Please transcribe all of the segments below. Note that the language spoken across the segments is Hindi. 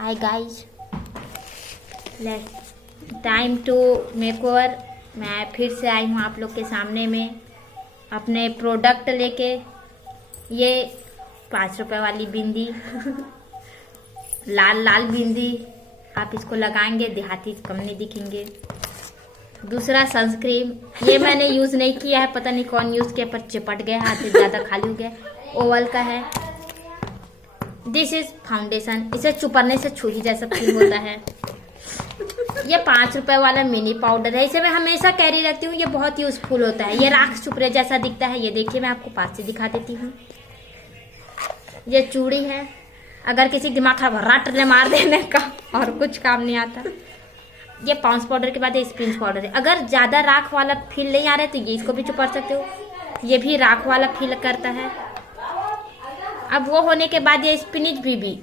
Hi guys, time to makeover. मैं फिर से आई हूँ आप लोग के सामने में अपने प्रोडक्ट लेके। ये 5 रुपए वाली बिंदी लाल लाल बिंदी, आप इसको लगाएंगे देहाती कम नहीं दिखेंगे। दूसरा सनस्क्रीन, ये मैंने यूज नहीं किया है, पता नहीं कौन यूज किया पर चिपट गया, हाथ से ज्यादा खाली हो गया। ओवल का है। दिस इज फाउंडेशन, इसे चुपड़ने से छुरी जैसा फील होता है। ये 5 रुपए वाला मिनी पाउडर है, इसे मैं हमेशा कैरी रखती हूँ, ये बहुत यूजफुल होता है। ये राख चुपड़े जैसा दिखता है, ये देखिए मैं आपको पास से दिखा देती हूँ। ये चूड़ी है, अगर किसी दिमाग खराब रट ले मार देने का और कुछ काम नहीं आता। ये पाउंस पाउडर के बाद ये स्पिंच पाउडर है, अगर ज्यादा राख वाला फील नहीं आ रहा है तो ये इसको भी चुपड़ सकते हो, ये भी राख वाला फील करता है। अब वो होने के बाद ये स्पिनिच बीबी,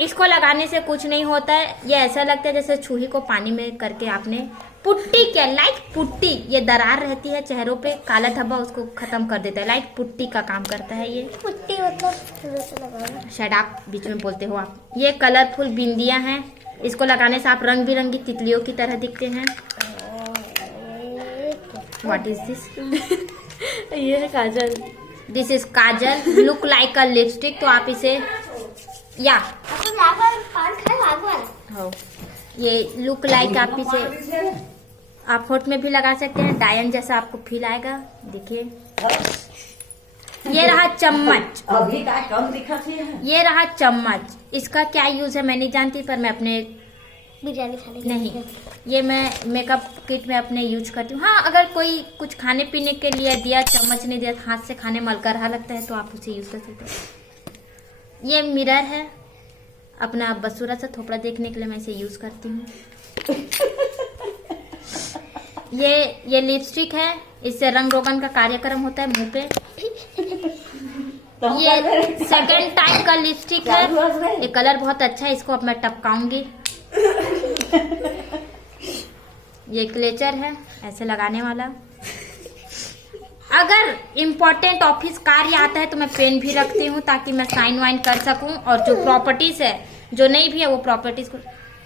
इसको लगाने से कुछ नहीं होता है, ये ऐसा लगता है जैसे चूही को पानी में करके आपने पुट्टी किया, लाइक पुट्टी। ये दरार रहती है चेहरों पे, काला धब्बा उसको खत्म कर देता है, लाइक पुट्टी का काम करता है ये। पुट्टी मतलब शायद आप बीच में बोलते हो आप। ये कलरफुल बिंदियां हैं, इसको लगाने से आप रंग बिरंगी तितलियों की तरह दिखते हैं। What is this? ये है kajal. This is kajal, look like a lipstick. तो आप इसे या हो, ये लुक लाइक आप इसे आप होठ में भी लगा सकते हैं, डायन जैसा आपको फील आएगा। देखिए ये रहा चम्मच, अभी का कम दिखत है। ये रहा चम्मच। इसका क्या यूज है मैं नहीं जानती, पर मैं अपने बिरयानी खाने नहीं, ये मैं मेकअप किट में अपने यूज करती हूँ। हाँ, अगर कोई कुछ खाने पीने के लिए दिया, चम्मच नहीं दिया, हाथ से खाने में अलकरहा लगता है तो आप उसे यूज कर सकते हैं। ये मिरर है, अपना बसूरा सा थोपड़ा देखने के लिए मैं इसे यूज करती हूँ। ये लिपस्टिक है, इससे रंग रोगन का कार्यक्रम होता है मुंह पे। ये सेकंड टाइप का लिपस्टिक है, ये कलर बहुत अच्छा है, इसको अब मैं टपकाऊंगी। ये क्लेचर है, ऐसे लगाने वाला। अगर इम्पोर्टेंट ऑफिस कार्य आता है तो मैं पेन भी रखती हूँ ताकि मैं साइन वाइन कर सकूं, और जो प्रॉपर्टीज है, जो नहीं भी है वो प्रॉपर्टीज को।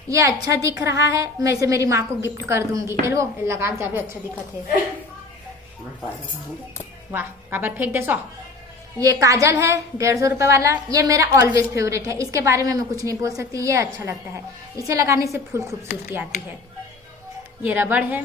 ये अच्छा दिख रहा है, मैं इसे मेरी माँ को गिफ्ट कर दूंगी। वो लगा जा भी अच्छा दिखा थे। वाह, काबर फेंक दे सो। ये काजल है 150 रुपए वाला, ये मेरा ऑलवेज फेवरेट है, इसके बारे में मैं कुछ नहीं बोल सकती, ये अच्छा लगता है, इसे लगाने से फुल खूबसूरती आती है। ये रबड़ है,